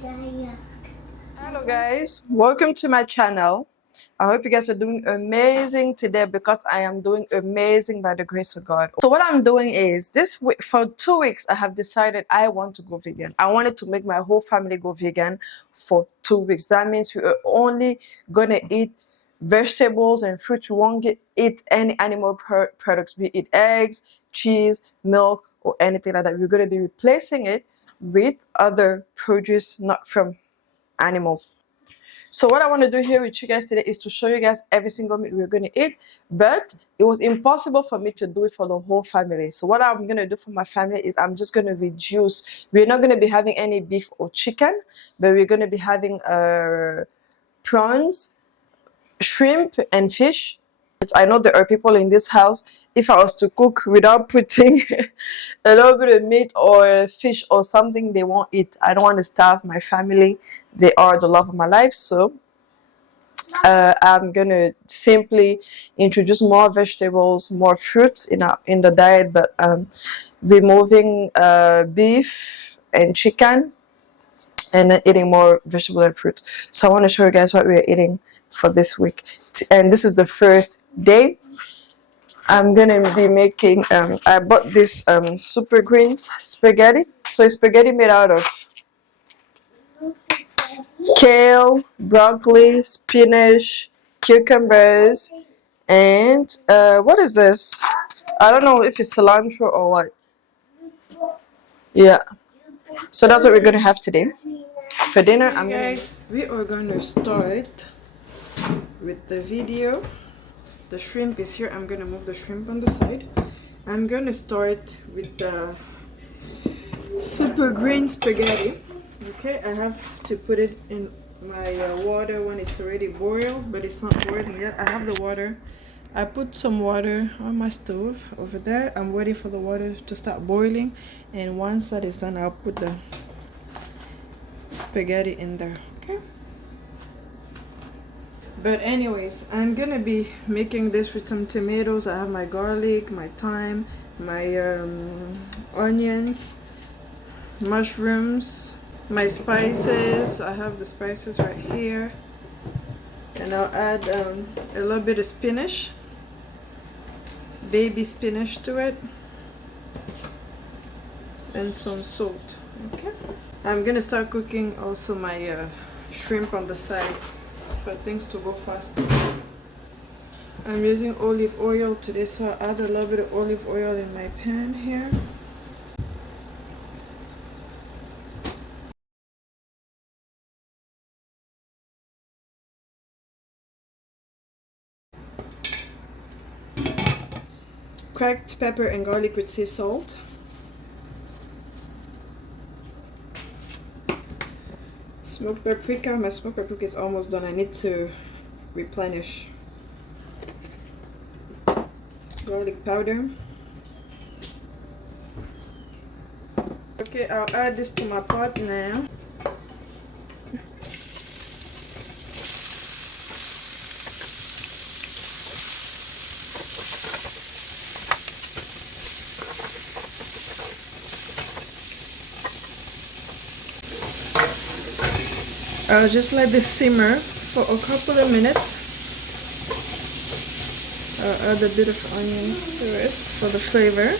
Hello guys, welcome to my channel. I hope you guys are doing amazing today because I am doing amazing by the grace of God. So what I'm doing is this week, for 2 weeks I have decided I want to go vegan. I wanted to make my whole family go vegan for 2 weeks. That means we are only gonna eat vegetables and fruits. We won't eat any animal products, be it eggs, cheese, milk, or anything like that. We're gonna be replacing it with other produce not from animals. So what I want to do here with you guys today is to show you guys every single meat we're going to eat, but it was impossible for me to do it for the whole family. So what I'm going to do for my family is I'm just going to reduce. We're not going to be having any beef or chicken, but we're going to be having prawns, shrimp, and fish. I know there are people in this house, if I was to cook without putting a little bit of meat or fish or something, they won't eat. I don't want to starve my family. They are the love of my life. So I'm gonna simply introduce more vegetables, more fruits in the diet, but removing beef and chicken, and then eating more vegetable and fruit. So I want to show you guys what we're eating for this week, and this is the first day. I'm gonna be making I bought this super greens spaghetti. So it's spaghetti made out of kale, broccoli, spinach, cucumbers, and what is this? I don't know if it's cilantro or what. Yeah. So that's what we're gonna have today for dinner. We are gonna start with the video. The shrimp is here. I'm gonna move the shrimp on the side. I'm gonna start with the super green spaghetti. Okay, I have to put it in my water when it's already boiled, but it's not boiling yet. I have the water. I put some water on my stove over there. I'm waiting for the water to start boiling, and once that is done, I'll put the spaghetti in there. Okay. But anyways, I'm gonna be making this with some tomatoes. I have my garlic, my thyme, my onions, mushrooms, my spices. I have the spices right here, and I'll add a little bit of spinach, baby spinach to it, and some salt. Okay, I'm gonna start cooking also my shrimp on the side for things to go fast. I'm using olive oil today, so I'll add a little bit of olive oil in my pan here. Cracked pepper and garlic with sea salt. Smoked paprika. My smoked paprika is almost done. I need to replenish. Garlic powder. Okay, I'll add this to my pot now. I'll just let this simmer for a couple of minutes. I'll add a bit of onions to it for the flavor.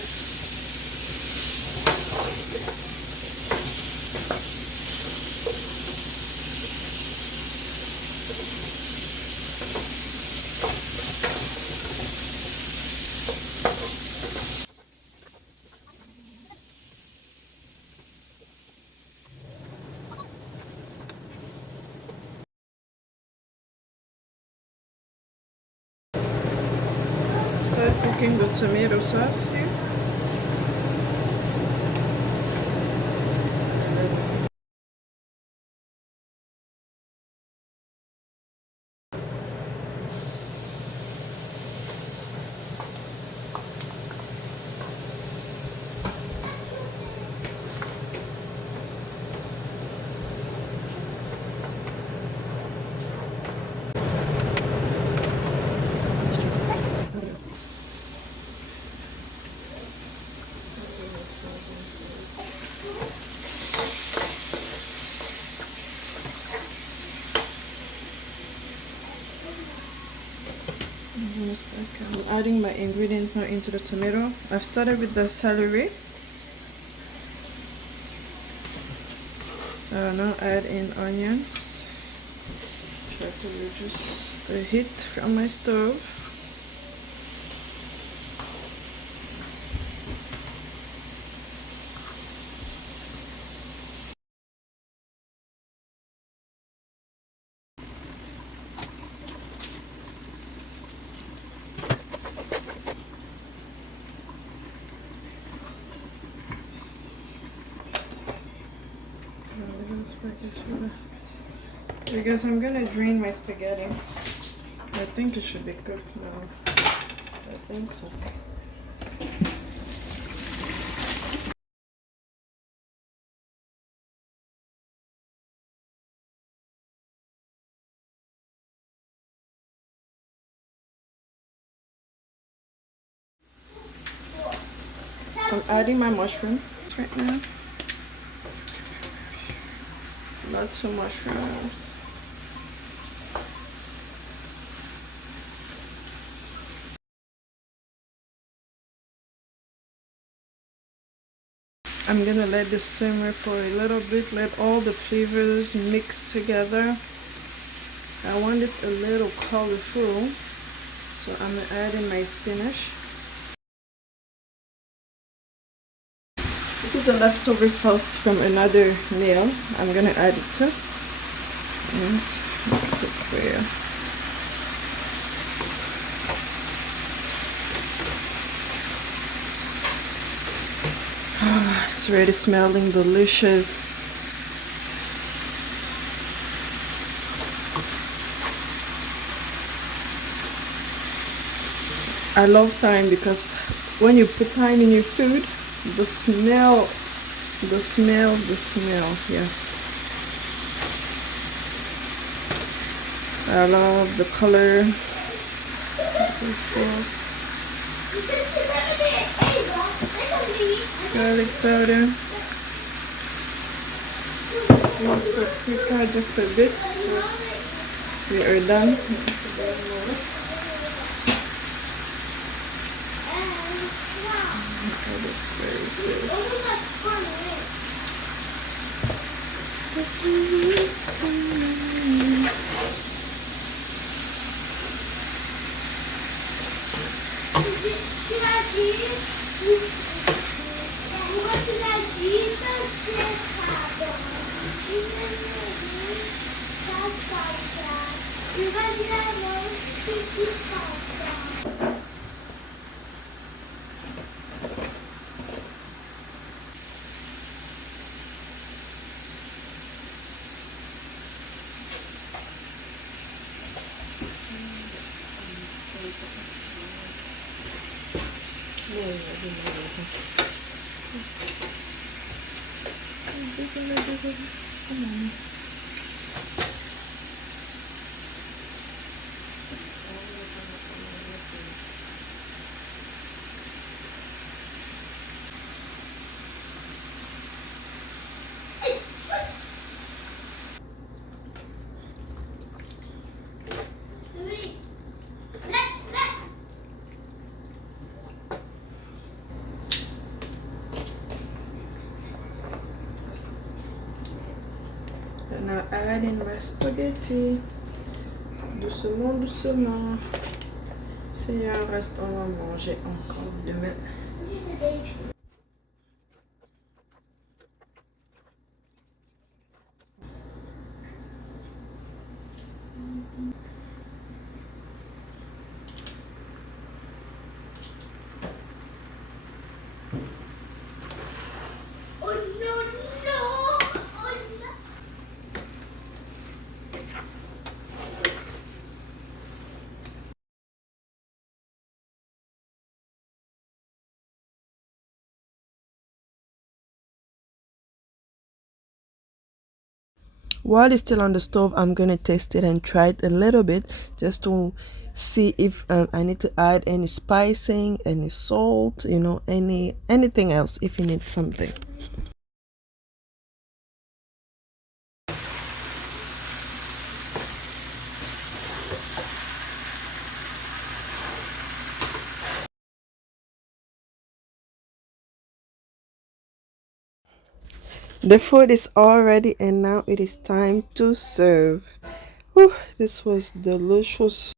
Start cooking the tomato sauce here. Okay, I'm adding my ingredients now into the tomato. I've started with the celery. I will now add in onions. Try to reduce the heat from my stove. Because I'm gonna drain my spaghetti. I think it should be cooked now. I think so. I'm adding my mushrooms right now. Lots of mushrooms. I'm gonna let this simmer for a little bit, let all the flavors mix together. I want this a little colorful, so I'm gonna add in my spinach. This is a leftover sauce from another meal. I'm gonna add it too. And mix it for you. It's already smelling delicious. I love thyme because when you put thyme in your food, the smell, yes. I love the color. Garlic powder. Sweet paprika just a bit. We are done. Come on. And now add in my spaghetti. Doucement, doucement. S'il en reste, on va manger encore demain. While it's still on the stove, I'm gonna taste it and try it a little bit just to see if I need to add any spicing, any salt, you know, anything else if you need something. The food is all ready and now it is time to serve. Whew, this was delicious.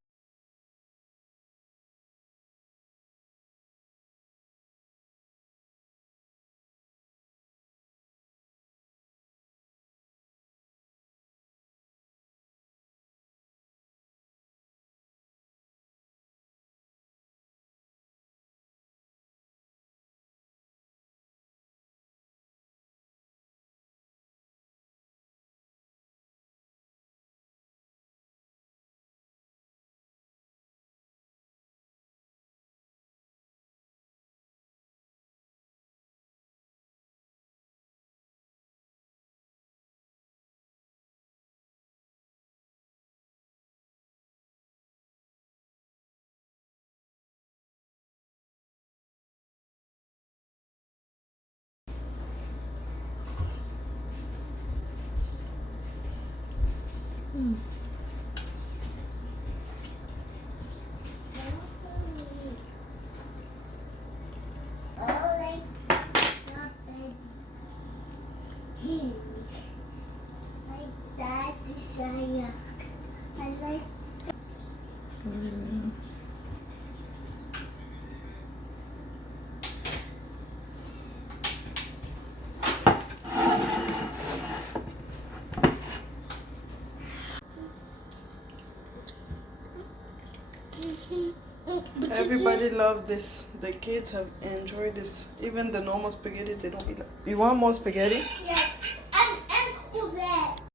Everybody love this. The kids have enjoyed this. Even the normal spaghetti, they don't eat. You want more spaghetti?